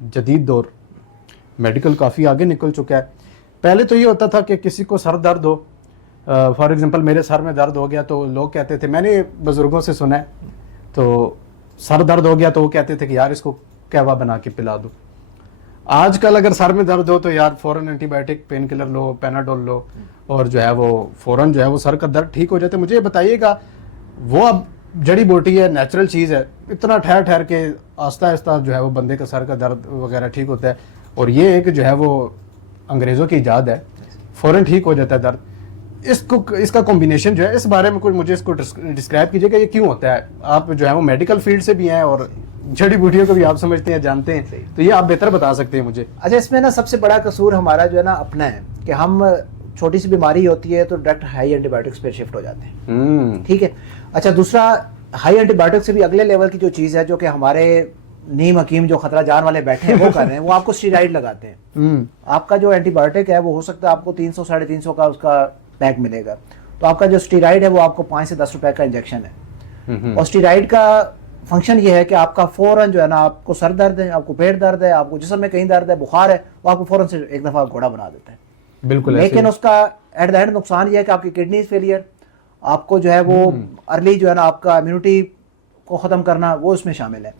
جدید دور میڈیکل کافی آگے نکل چکا ہے. پہلے تو یہ ہوتا تھا کہ کسی کو سر درد ہو, فار ایگزامپل میرے سر میں درد ہو گیا تو لوگ کہتے تھے, میں نے بزرگوں سے سنا ہے, تو سر درد ہو گیا تو وہ کہتے تھے کہ یار اس کو قہوہ بنا کے پلا دو. آج کل اگر سر میں درد ہو تو یار فوراً اینٹی بائیوٹک پین کلر لو, پیناڈول لو, اور جو ہے وہ فوراً جو ہے وہ سر کا درد ٹھیک ہو جاتا ہے. مجھے یہ بتائیے گا, وہ اب جڑی بوٹی ہے, نیچرل چیز ہے, اتنا ٹھہر ٹھہر کے آہستہ آہستہ جو ہے وہ بندے کا سر کا درد وغیرہ ٹھیک ہوتا ہے, اور یہ ایک جو ہے وہ انگریزوں کی ایجاد ہے, فوراً ٹھیک ہو جاتا ہے درد. اس کا کمبینیشن جو ہے, اس بارے میں کوئی مجھے اس کو ڈسکرائب کیجیے کہ یہ کیوں ہوتا ہے. آپ جو ہے وہ میڈیکل فیلڈ سے بھی ہیں اور جڑی بوٹیوں کو بھی آپ سمجھتے ہیں, جانتے ہیں, تو یہ آپ بہتر بتا سکتے ہیں مجھے. اچھا, اس میں نا سب سے بڑا قصور ہمارا جو ہے نا اپنا ہے کہ ہم چھوٹی سی بیماری ہوتی ہے تو ڈائریکٹ ہائی اینٹی بایوٹکس پہ شفٹ ہو جاتے ہیں. ٹھیک ہے. اچھا, دوسرا ہائی اینٹی بایوٹک سے بھی اگلے لیول کی جو چیز ہے جو کہ ہمارے نیم حکیم جو خطرہ جان والے بیٹھے ہیں وہ کر رہے ہیں, وہ آپ کو اسٹیرائڈ لگاتے ہیں. آپ کا جو اینٹی بایوٹک ہے وہ ہو سکتا ہے آپ کو 300 350 کا اس کا پیک ملے گا, تو آپ کا جو اسٹیرائڈ ہے وہ آپ کو 5 سے 10 روپے کا انجیکشن ہے. اور اسٹیرائڈ کا فنکشن یہ ہے کہ آپ کا فوراً جو ہے نا, آپ کو سر درد ہے, آپ کو پیٹ درد ہے, آپ کو جسم میں کہیں درد ہے, بخار ہے, وہ آپ کو فوراً سے ایک دفعہ گھوڑا بنا دیتا ہے. بالکل. لیکن اس کا ایٹ دا اینڈ نقصان یہ ہے کہ آپ کی کڈنیز فیلئر, آپ کو جو ہے وہ ارلی جو ہے نا آپ کا امیونٹی کو ختم کرنا, وہ اس میں شامل ہے.